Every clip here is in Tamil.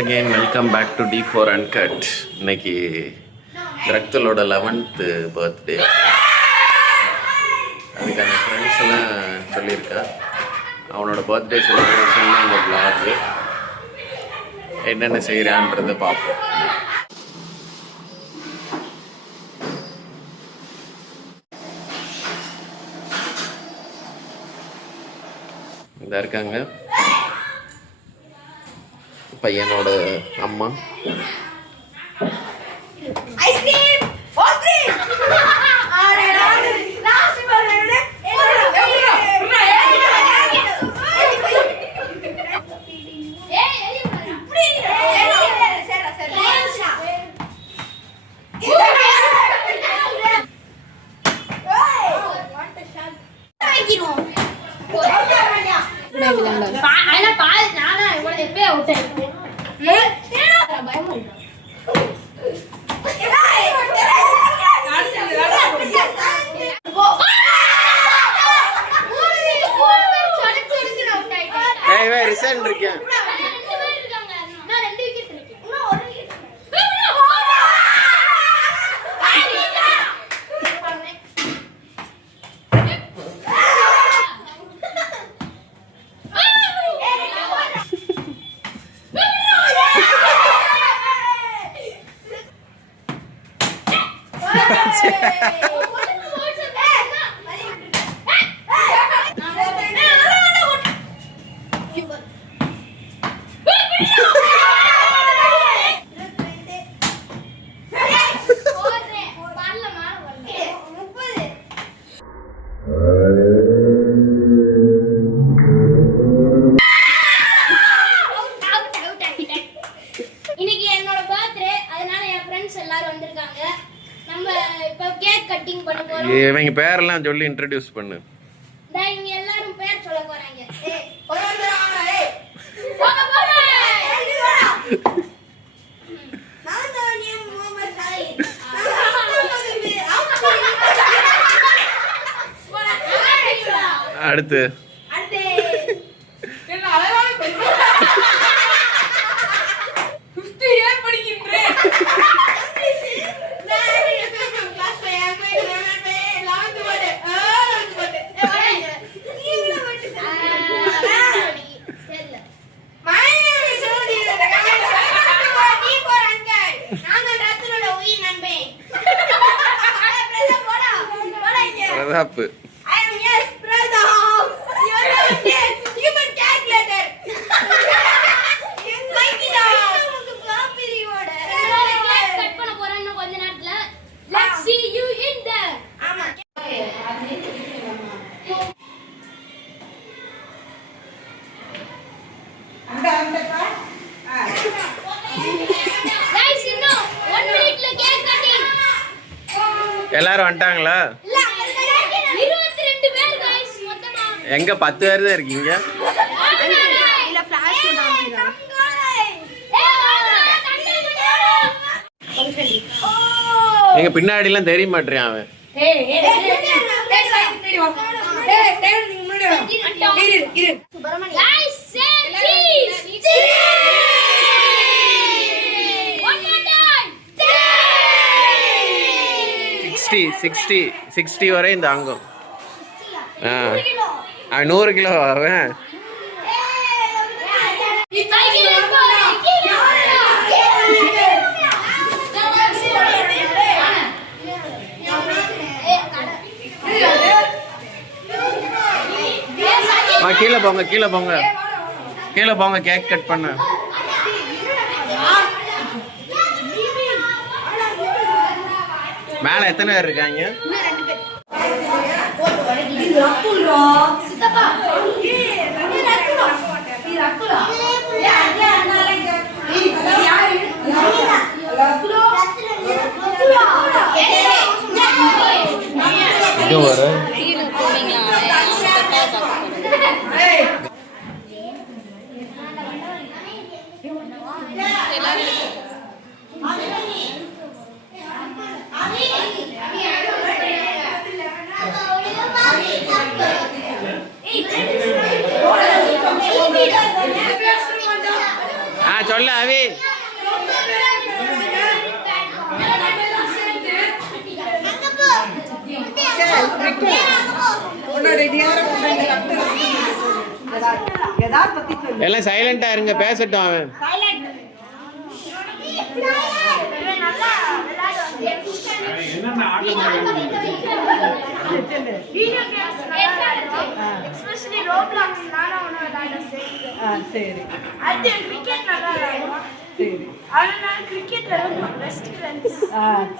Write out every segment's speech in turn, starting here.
again welcome back to D4 Uncut. இன்னைக்கு ரக்தலோட 11th பர்த்டே. அதுக்கான ஃப்ரெண்ட்ஸ் எல்லாம் சொல்லியிருக்கா. அவனோட பர்த்டே செலிப்ரேஷன் இந்த vlog என்னென்ன செய்கிறான்றதை பார்ப்போம். இதாக இருக்காங்க பையனோட அம்மா. இவங்க பேரெல்லாம் சொல்லி இன்ட்ரோடியூஸ் பண்ணு. எல்லாரும் பேர் சொல்ல போறாங்க. அடுத்து பிரதாப். எல்லாரும் வந்துட்டாங்களா? எங்க 10 பேர் தான் இருக்கீங்க? எங்க பின்னாடி எல்லாம் தெரிய மாட்டேன் அவன். சிக்ஸ்டி வரை இந்த அங்கம் 100 கிலோ அவன். கீழே போங்க கேக் கட் பண்ண. மேல எத்தனை பேர் இருக்காங்க? இது வர சொல்ல அவி. ஏதாவது பத்தி சொல்லு. எல்லாம் சைலண்டா இருங்க, பேசட்டும் அவன். எஸ்பெஷலி ரோப்ளாக்ஸ் நானா ஒன்னு விளையாட சரி அது கிரிக்கெட் நல்லா விளையாடுவோம். சரி அதனால கிரிக்கெட்ல ரொம்ப பெஸ்ட் ஃப்ரெண்ட்ஸ்.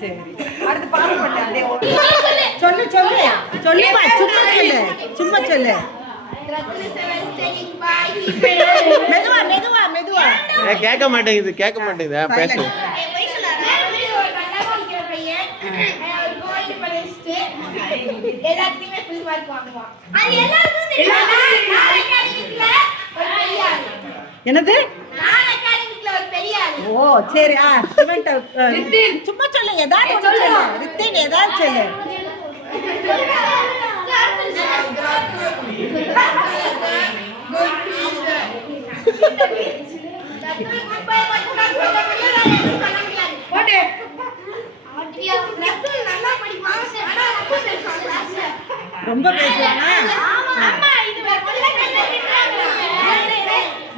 சரி அடுத்து பாஸ் பண்ணு. அதே சொல்லு சொல்லு சொல்லுமா, சும்மா சொல்லு. மெதுவா மெதுவா மெதுவா. கேட்க மாட்டேங்குது, பேசு. எல்லாத்தையுமே ஃபுல் மார்க் வாங்குவான். அது எல்லாருக்கும் தெரியும். என்னது? நான் அகாடமிக்ல ஒரு பெரிய ஆளு. ஓ சரி. சும்மா சொல்லு, ஏதாவது சொல்லு. ரித்தின் ஏதாவது சொல்லு. ரொம்ப பேசுவானா?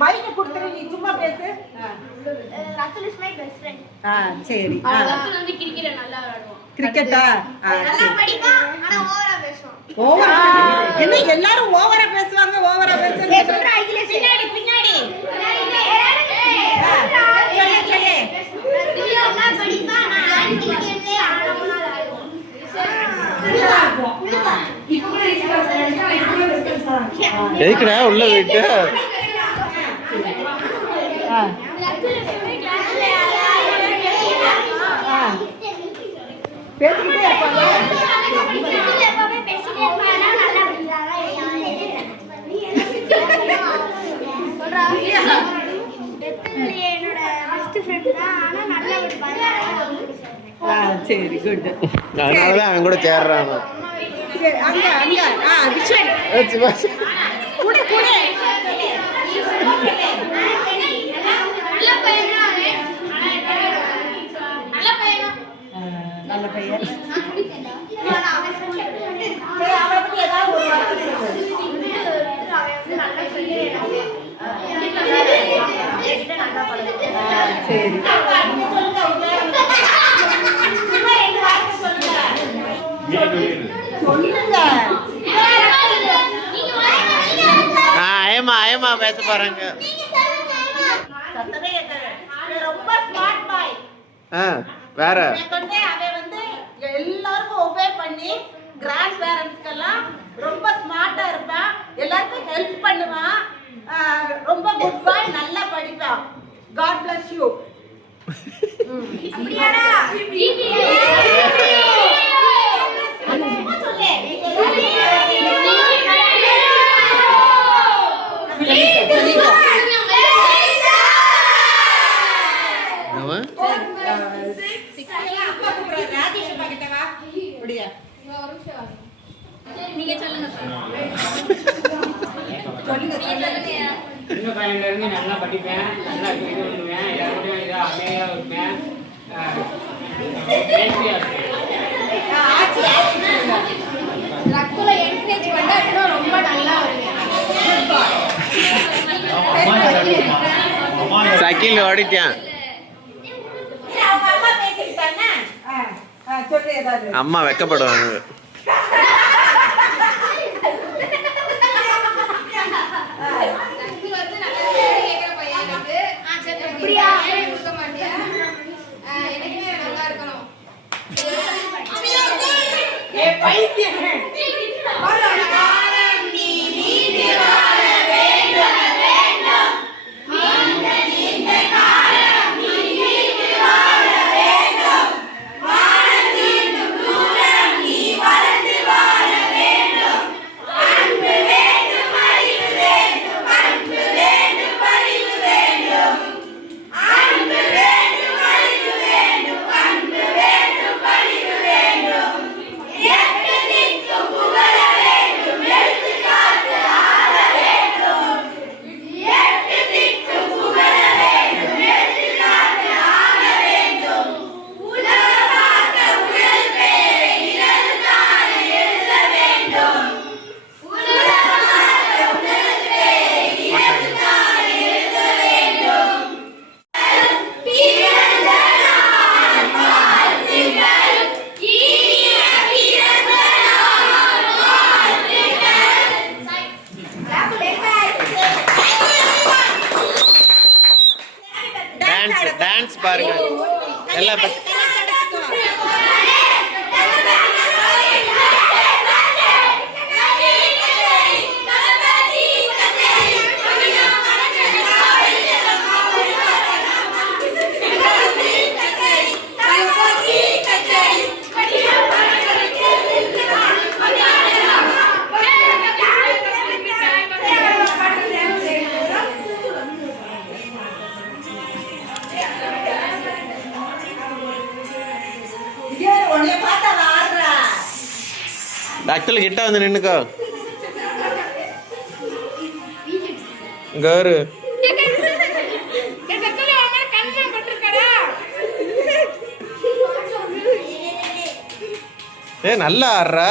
மைக்க கொடுத்துரு, நீ சும்மா பேசு. Ratul is my best friend. சரி. ரத்துல் வந்து கிரிக்கெட் நல்லா விளையாடுவான். கிரிக்கெட்டா? நல்லா படிப்பான், ஆனா ஓவரா பேசுவான். ஓவரா? என்ன எல்லாரும் ஓவரா பேசுவாங்க? ஓவரா பேசுறாங்க. சொல்றா இதுல பின்னாடி பின்னாடி. ரத்துல் நல்லா படிப்பான், நான் கிரிக்கெட்ல ஆனவனா விளையாடுவான். எதுக்குடா உள்ள போயிட்டு? பேசிக்கிட்டே இருப்பாங்க. சரி குட். அதனாலதான் அவன் கூட சேர்றான். சரி அங்க அங்க விஷயம் கூட கூட. நல்ல பையன். சரி ஐயமா பேச போறாங்க. ரொம்ப ஸ்மார்ட் பாய். வேற அவன் வந்து எல்லாருக்கும் ஒபே பண்ணி கிராண்ட் பேரண்ட்ஸ்க்கெல்லாம் ரொம்ப ஸ்மார்ட்டா இருப்பான். எல்லாருக்கும் ஹெல்ப் பண்ணுவான். ரொம்ப குட் பாய், நல்லா படிப்பான். God bless you. அப்படியாடா? நீங்க சொல்லுங்க. சின்ன பையன்ல இருந்து நல்லா படிப்பேன், நல்லா இது பண்ணுவேன், எல்லாருக்கும் இதாக அமைதியாக இருப்பேன், பேசியா இருப்பேன். ரக்குல என்கரேஜ் பண்ணா இன்னும் ரொம்ப நல்லா சைக்கிள் ஓடிட்டான். அம்மா வெக்கப்படுவாங்க. இருக்கும் பாருங்க எல்லாம் டாக்டர் கிட்ட வந்து நின்னுக்கோ கரு ஏ நல்லா ஆடுறா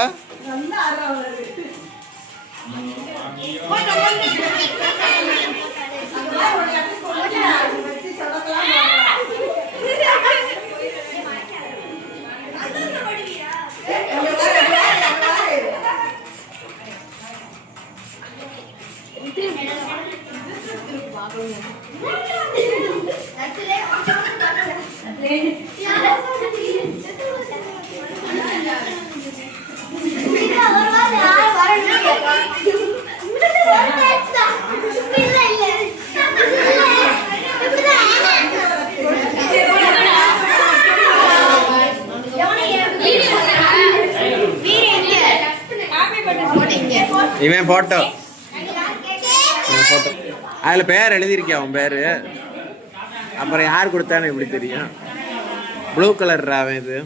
இவன் போட்டோ போட்டோ அதில் பேர் எழுதியிருக்கியா அவன் பேர் அப்புறம் யார் கொடுத்தான்னு எப்படி தெரியும் ப்ளூ கலர் அவன் இது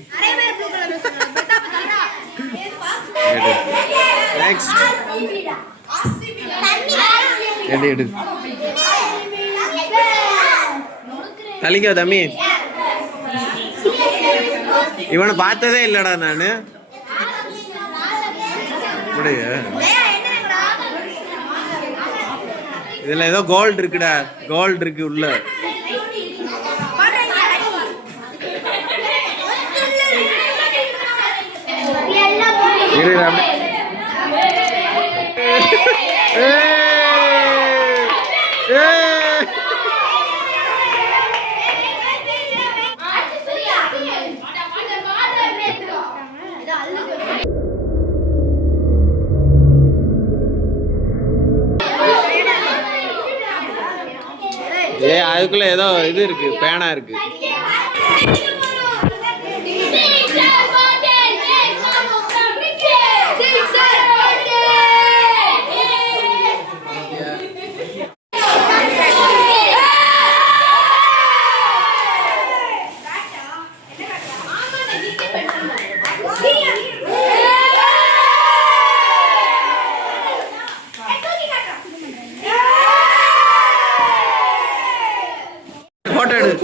நெக்ஸ்ட் எடு எடு தலிக்கோ தம்பி இவனை பார்த்ததே இல்லடா நான் இதுல ஏதோ கோல்டு இருக்குடா கோல்டு இருக்கு உள்ள ஏ அதுக்குள்ள ஏதோ இது இருக்கு பேனா இருக்கு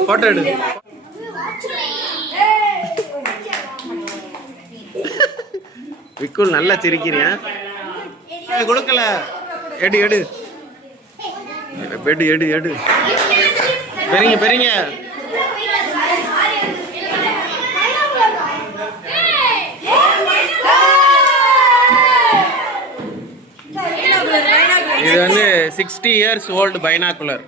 போட்டோ எடு விக்குல் நல்லா சிரிக்கிறியா கொடுக்கல எடு எடு எடு எடு எடு பெரிங்க பெரிங்க இது வந்து 60 years old பைனாகுலர்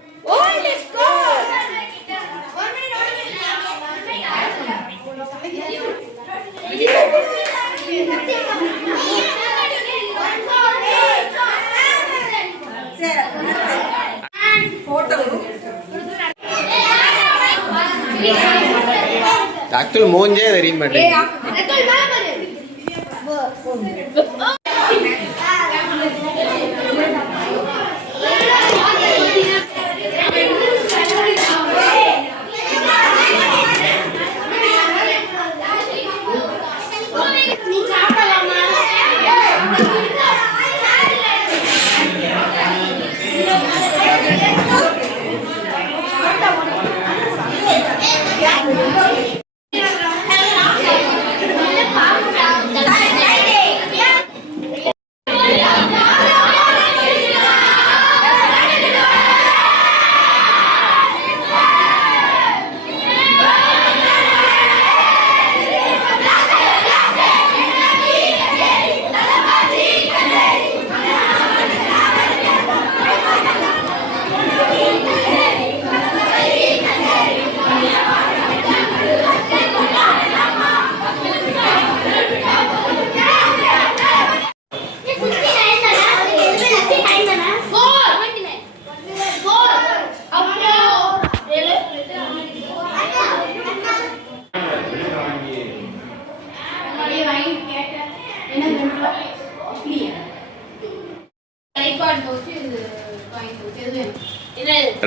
டாக்டர் மூஞ்சே தெரிய மாட்டேங்குது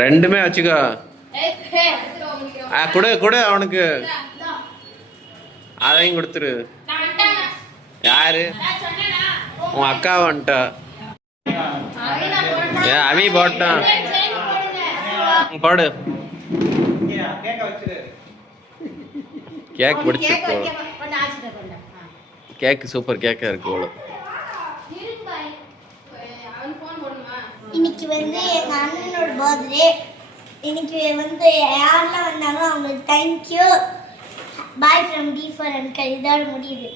ரெண்டுமே வச்சுக்கோ. கொடு கொடு அவனுக்கு, அதையும் கொடுத்துரு. யாரு? உன் அக்கா வந்துட்டா. ஏன் அவி போட்டான்? போடு. கேக் பிடிச்சிருக்கோ? கேக் சூப்பர் கேக்கா இருக்கு அவ்வளோ. இன்னைக்கு வந்து எங்க அண்ணனோட பர்த்டே. இன்னைக்கு வந்து யாரெல்லாம் வந்தாலும் அவங்களுக்கு thank you. Bye from T for uncle. இதோட முடியுது.